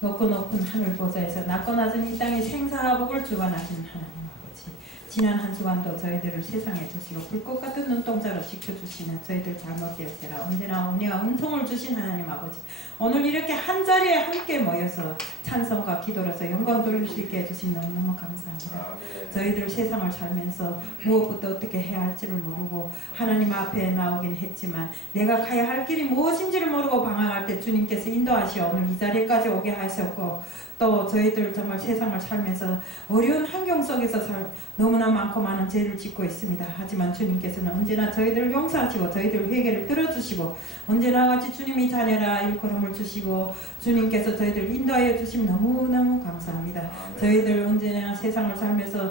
높고 높은 하늘 보좌에서 낮고 낮은 이 땅에 생사복을 주관하신 하나님 지 지난 한 주간도 저희들을 세상에 두시고 불꽃 같은 눈동자로 지켜주시는 저희들 잘못되었으라 언제나 은혜와 은총을 주신 하나님 아버지 오늘 이렇게 한 자리에 함께 모여서 찬성과 기도로서 영광 돌릴 수 있게 해주신 너무너무 감사합니다 아멘. 저희들 세상을 살면서 무엇부터 어떻게 해야 할지를 모르고 하나님 앞에 나오긴 했지만 내가 가야 할 길이 무엇인지를 모르고 방황할 때 주님께서 인도하시어 오늘 이 자리까지 오게 하셨고 또 저희들 정말 세상을 살면서 어려운 환경 속에서 살, 너무 나 많고 많은 죄를 짓고 있습니다. 하지만 주님께서는 언제나 저희들을 용서하시고 저희들 회개를 들어주시고 언제나 같이 주님이 자녀라 일컬음을 주시고 주님께서 저희들 인도하여 주심 너무너무 감사합니다. 저희들 언제나 세상을 살면서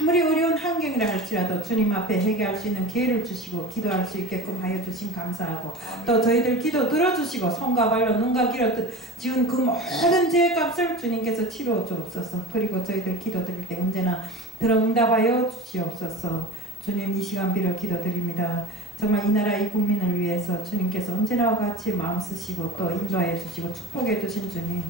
아무리 어려운 환경이라 할지라도 주님 앞에 회개할 수 있는 기회를 주시고 기도할 수 있게끔 하여 주신 감사하고 또 저희들 기도 들어주시고 손과 발로 눈과 귀로 뜨- 지은 그 모든 죄의 값을 주님께서 치러 주옵소서 그리고 저희들 기도 드릴 때 언제나 들어 응답하여 주시옵소서. 주님 이 시간 빌어 기도드립니다. 정말 이 나라 이 국민을 위해서 주님께서 언제나와 같이 마음 쓰시고 또 인도하여 주시고 축복해 주신 주님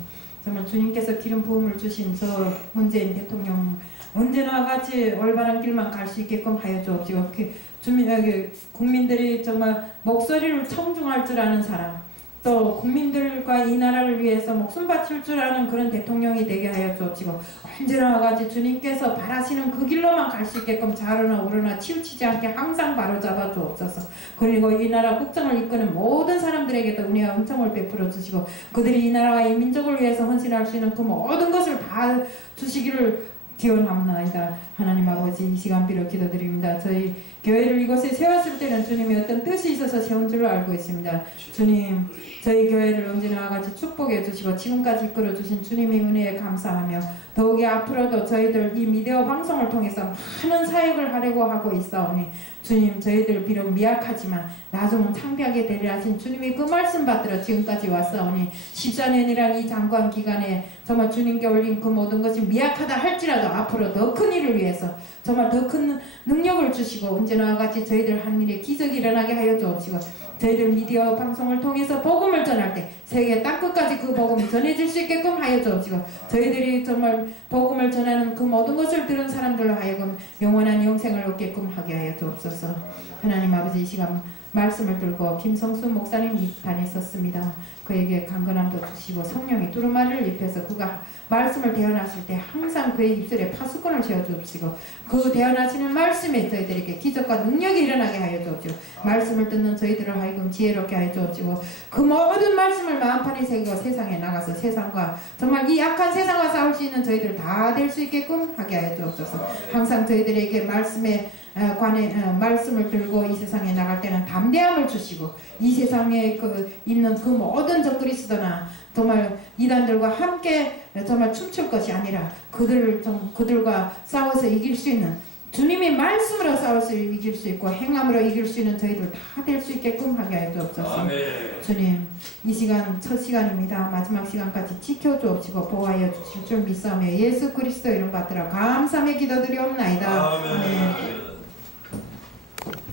정말 주님께서 기름 부음을 주신 저 문재인 대통령 언제나 같이 올바른 길만 갈 수 있게끔 하여 주옵시고 그 주민 어, 그 국민들이 정말 목소리를 청중할 줄 아는 사람 또 국민들과 이 나라를 위해서 목숨 바칠 줄 아는 그런 대통령이 되게 하여 주옵시고 언제나 같이 주님께서 바라시는 그 길로만 갈 수 있게끔 좌로나 우로나 치우치지 않게 항상 바로잡아 주옵소서 그리고 이 나라 국정을 이끄는 모든 사람들에게도 은혜와 은총을 베풀어 주시고 그들이 이 나라와 이 민족을 위해서 헌신할 수 있는 그 모든 것을 다 주시기를 기원합나이다. 하나님 아버지 이 시간 빌어 기도드립니다. 저희 교회를 이곳에 세웠을 때는 주님이 어떤 뜻이 있어서 세운 줄로 알고 있습니다. 주님 저희 교회를 언제나 같이 축복해 주시고 지금까지 이끌어 주신 주님의 은혜에 감사하며 더욱이 앞으로도 저희들 이 미디어 방송을 통해서 많은 사역을 하려고 하고 있사오니 주님 저희들 비록 미약하지만 나중은 창피하게 되려 하신 주님의 그 말씀 받들어 지금까지 왔사오니 14년이란 이 장관 기간에 정말 주님께 올린 그 모든 것이 미약하다 할지라도 앞으로 더 큰 일을 위해서 정말 더 큰 능력을 주시고 언제나 같이 저희들 한 일에 기적이 일어나게 하여 주옵시고 저희들 미디어 방송을 통해서 복음을 전할 때 세계 땅끝까지 그 복음이 전해질 수 있게끔 하여 주옵시고 저희들이 정말 복음을 전하는 그 모든 것을 들은 사람들로 하여금 영원한 영생을 얻게끔 하게 하여 주옵소서. 하나님 아버지 이 시간 말씀을 들고 김성수 목사님 입판에 섰습니다. 그에게 강건함도 주시고 성령의 두루마리를 입혀서 그가 말씀을 대언하실 때 항상 그의 입술에 파수꾼을 세워 주옵시고 그 대언하시는 말씀에 저희들에게 기적과 능력이 일어나게 하여 주옵시고 말씀을 듣는 저희들을 하여금 지혜롭게 하여 주옵시고 그 모든 말씀을 마음판에 새기고 세상에 나가서 세상과 정말 이 약한 세상과 싸울 수 있는 저희들 다 될 수 있게끔 하게 하여 주옵소서 항상 저희들에게 말씀에 어, 관해 어, 말씀을 들고 이 세상에 나갈 때는 담대함을 주시고 이 세상에 그 있는 그 모든 적그리스도나 정말 이단들과 함께 정말 춤출 것이 아니라 그들을 좀 그들과 싸워서 이길 수 있는 주님의 말씀으로 수 이길 수 있고 행함으로 이길 수 있는 저희들 다 될 수 있게끔 하게 하여 주옵소서. 아멘. 주님 이 시간 첫 시간입니다. 마지막 시간까지 지켜주옵시고 보호하여 주실 줄 믿사오며 예수 그리스도 이름 받들어 감사의 기도드리옵나이다. 아멘.